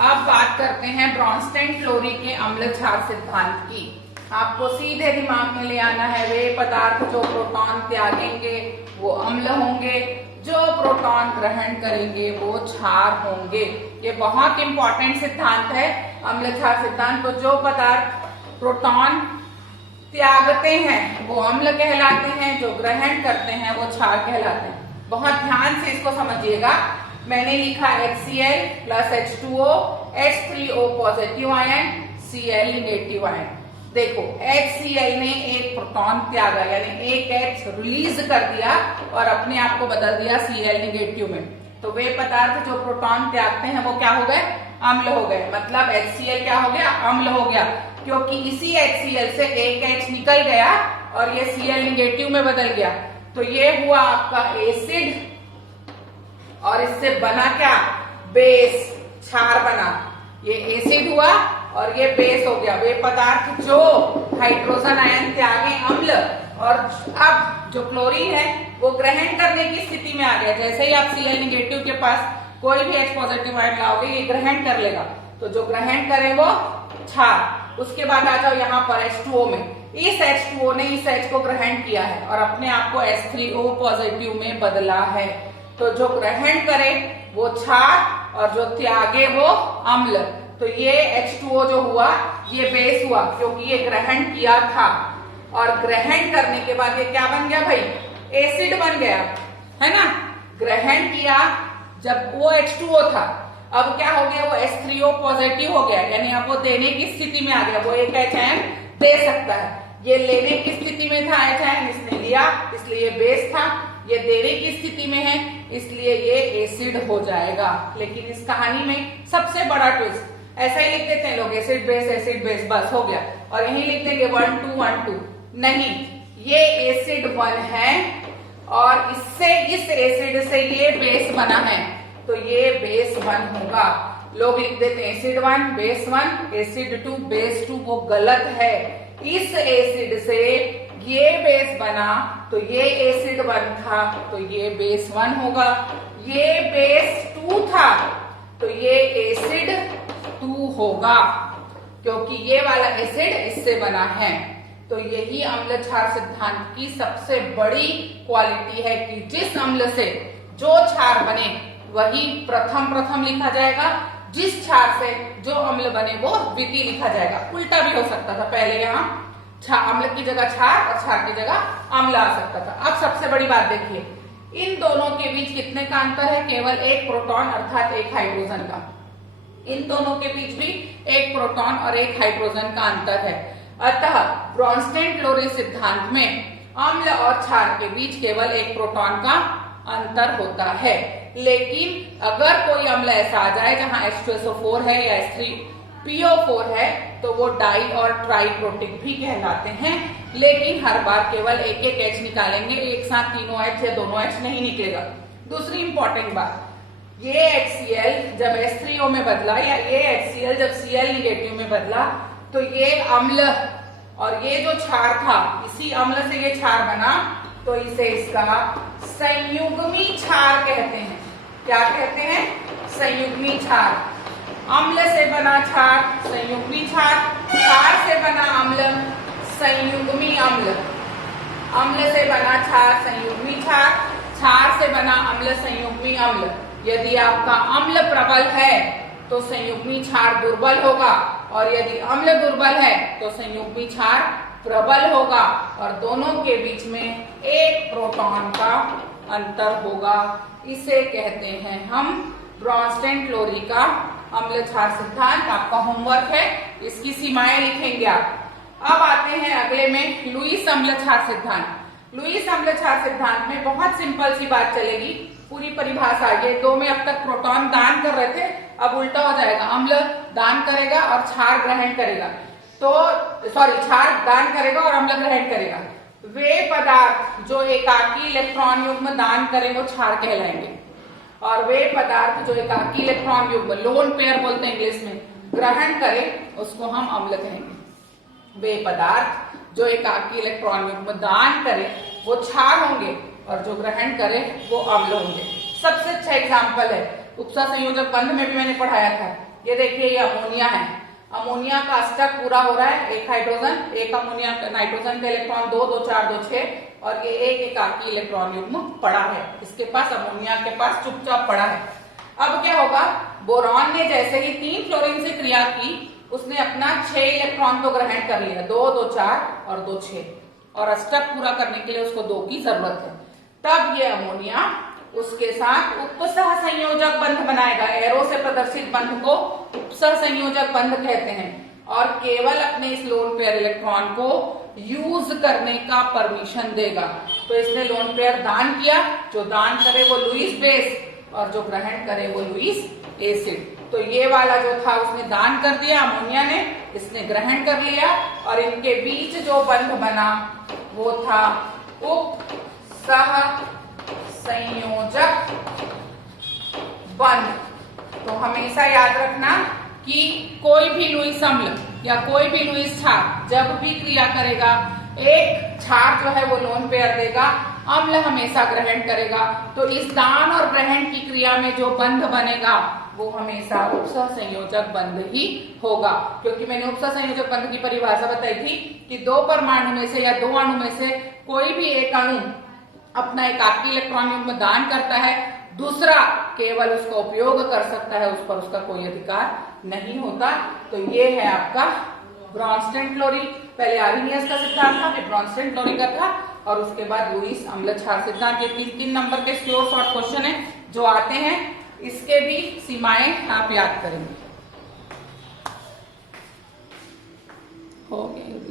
अब बात करते हैं ब्रॉन्स्टेन-क्लोरी के अम्ल क्षार सिद्धांत की। आपको सीधे दिमाग में ले आना है, वे पदार्थ जो प्रोटॉन त्यागेंगे वो अम्ल होंगे, जो प्रोटॉन ग्रहण करेंगे वो क्षार होंगे। ये बहुत इंपॉर्टेंट सिद्धांत है अम्ल क्षार सिद्धांत। तो जो पदार्थ प्रोटॉन त्यागते हैं वो अम्ल कहलाते हैं, जो ग्रहण करते हैं वो क्षार कहलाते हैं। बहुत ध्यान से इसको समझिएगा। मैंने लिखा HCl plus H2O, H3O positive ion, Cl negative ion. देखो HCl ने एक प्रोटॉन त्यागा यानी एक H रिलीज कर दिया और अपने आप को बदल दिया Cl नेगेटिव में। तो वे पदार्थ जो प्रोटॉन त्यागते हैं वो क्या हो गए? अम्ल हो गए। मतलब HCl क्या हो गया? अम्ल हो गया, क्योंकि इसी HCl से एक H निकल गया और ये Cl नेगेटिव में बदल गया। तो ये हुआ आपका एसिड और इससे बना क्या? बेस, क्षार बना। ये एसिड हुआ और ये बेस हो गया। वे पदार्थ जो हाइड्रोजन आयन त्यागे अम्ल और अब जो क्लोरीन है वो ग्रहण करने की स्थिति में आ गया। जैसे ही आप Cl नेगेटिव के पास कोई भी H पॉजिटिव आयन लाओगे ये ग्रहण कर लेगा। तो जो ग्रहण करे वो क्षार। उसके बाद आ जाओ यहाँ पर H2O में। इस H2O ने इस H को ग्रहण किया है और अपने आप को H3O पॉजिटिव में बदला है। तो जो ग्रहण करे वो क्षार और जो त्यागे वो अम्ल। तो ये H2O जो हुआ ये बेस हुआ क्योंकि ये ग्रहण किया था और ग्रहण करने के बाद ये क्या बन गया भाई? एसिड बन गया, है ना। ग्रहण किया जब वो H2O था, अब क्या हो गया? वो H3O पॉजिटिव हो गया, यानी अब वो देने की स्थिति में आ गया। वो एक H आयन दे सकता है। ये लेने की स्थिति में था H आयन, इसने लिया इसलिए ये बेस था। ये देने की स्थिति में है इसलिए ये एसिड हो जाएगा। लेकिन इस कहानी में सबसे बड़ा ट्विस्ट, ऐसा ही लिख देते हैं लोग एसिड बेस बस हो गया और यही लिख देंगे 1 2 1 2। नहीं, ये एसिड 1 है और इससे इस एसिड से ये बेस बना है तो ये बेस 1 होगा। लोग लिख देते हैं एसिड 1 बेस 1, एसिड 2 बेस 2। वो गलत है। इस एसिड से ये बेस बना तो ये एसिड 1 था तो ये बेस 1 होगा। ये बेस 2 था तो ये एसिड 2 होगा क्योंकि ये वाला एसिड इससे बना है। तो यही अम्ल क्षार सिद्धांत की सबसे बड़ी क्वालिटी है कि जिस अम्ल से जो क्षार बने वही प्रथम लिखा जाएगा, जिस क्षार से जो अम्ल बने वो द्वितीय लिखा जाएगा। उल्टा भी हो सकता था, पहले यहाँ अम्ल की जगह क्षार और क्षार की जगह अम्ल आ सकता था। अब सबसे बड़ी बात देखिए, इन दोनों के बीच कितने का अंतर है? केवल एक प्रोटॉन अर्थात एक हाइड्रोजन का। इन दोनों के बीच भी एक प्रोटॉन और एक हाइड्रोजन का अंतर है। अतः ब्रॉन्स्टेन-क्लोरी सिद्धांत में अम्ल और क्षार के बीच केवल एक प्रोटॉन का अंतर होता है। लेकिन अगर कोई अम्ल ऐसा आ जाए जहां H2SO4 है या H3PO4 है तो वो डाई और ट्राई प्रोटिक भी कहलाते हैं। लेकिन हर बार केवल एक एक H निकालेंगे, एक साथ तीनों H या दोनों H नहीं निकलेगा। दूसरी इंपॉर्टेंट बात, ये HCl जब H3O में बदला या ये HCl जब Cl नेगेटिव में बदला तो ये अम्ल और ये जो क्षार था इसी अम्ल से ये क्षार बना तो इसे इसका संयुग्मी क्षार कहते हैं। क्या कहते हैं? संयुग्मी क्षार। अम्ल से बना क्षार संयुग्मी क्षार, क्षार से बना अम्ल संयुग्मी अम्ल, अम्ल से बना क्षार संयुग्मी क्षार, क्षार से बना अम्ल संयुग्मी अम्ल। यदि आपका अम्ल प्रबल है तो संयुग्मी क्षार दुर्बल होगा और यदि अम्ल दुर्बल है तो संयुग्मी क्षार प्रबल होगा और दोनों के बीच में एक प्रोटॉन का अंतर होगा। इसे कहते हैं हम ब्रॉन्स्टेन-क्लोरी का अम्ल क्षार सिद्धांत। आपका होमवर्क है, इसकी सीमाएं लिखेंगे आप। अब आते हैं अगले में लुईस अम्ल क्षार सिद्धांत। लुईस अम्ल क्षार सिद्धांत में बहुत सिंपल सी बात चलेगी, पूरी परिभाषा। ये दो में अब तक प्रोटॉन दान कर रहे थे, अब उल्टा हो जाएगा। अम्ल दान करेगा और क्षार ग्रहण करेगा। तो क्षार दान करेगा और अम्ल ग्रहण करेगा। वे पदार्थ जो एकाकी इलेक्ट्रॉन युग्म दान करें वो क्षार कहलाएंगे और वे पदार्थ जो एकाकी इलेक्ट्रॉन युग्म लोन पेयर बोलते हैं इंग्लिश में ग्रहण करें उसको हम अम्ल कहेंगे। वे पदार्थ जो एकाकी इलेक्ट्रॉन युग्म दान करें वो क्षार होंगे और जो ग्रहण करें वो अम्ल होंगे। सबसे अच्छा एग्जाम्पल है उपसा संयोजक बंध में भी मैंने पढ़ाया था। ये देखिए ये अमोनिया है, अमोनिया का अष्टक पूरा हो रहा है, एक हाइड्रोजन, एक अमोनिया नाइट्रोजन का इलेक्ट्रॉन 2 2 4 2 6 और ये एक एकाकी इलेक्ट्रॉन युग्म पड़ा है, इसके पास अमोनिया के पास चुपचाप पड़ा है। अब क्या होगा, बोरॉन ने जैसे ही 3 फ्लोरीन से क्रिया की उसने अपना 6 इलेक्ट्रॉन तो ग्रहण कर लिया, 2 2 4 और 2 6, और अष्टक पूरा करने के लिए उसको 2 की जरूरत है। तब ये अमोनिया उसके साथ उपसह संयोजक बंध बनाएगा, एरो से प्रदर्शित बंध को उपसह संयोजक बंध कहते हैं, और केवल अपने इस लोन पेयर इलेक्ट्रॉन को यूज करने का परमिशन देगा। तो इसने लोन पेयर दान किया, जो दान करे वो लुईस बेस और जो ग्रहण करे वो लुईस एसिड। तो ये वाला जो था उसने दान कर दिया अमोनिया ने, इसने ग्रहण कर लिया, और इनके बीच जो बंध बना वो था उपसह संयोजक बंध। तो हमेशा याद रखना कि कोई भी लुईस अम्ल या कोई भी लुईस क्षार जब भी क्रिया करेगा, एक क्षार जो है वो लोन पेयर देगा, अम्ल हमेशा ग्रहण करेगा। तो इस दान और ग्रहण की क्रिया में जो बंध बनेगा वो हमेशा उपसह संयोजक बंध ही होगा, क्योंकि मैंने उपसह संयोजक बंध की परिभाषा बताई थी कि 2 परमाणु में से या 2 अणु में से कोई भी एक अणु अपना एकाकी इलेक्ट्रॉन युग्म दान करता है, दूसरा केवल उसका उपयोग कर सकता है, उस पर उसका कोई अधिकार नहीं होता। तो ये है आपका ब्रॉन्स्टेन क्लोरी। पहले आर्हेनियस का सिद्धांत था, फिर ब्रॉन्स्टेन क्लोरी का था, और उसके बाद लुईस अम्ल क्षार सिद्धांत। ये 3 नंबर के श्योर शॉर्ट क्वेश्चन है जो आते हैं, इसके भी सीमाएं आप याद करेंगे। हो गए।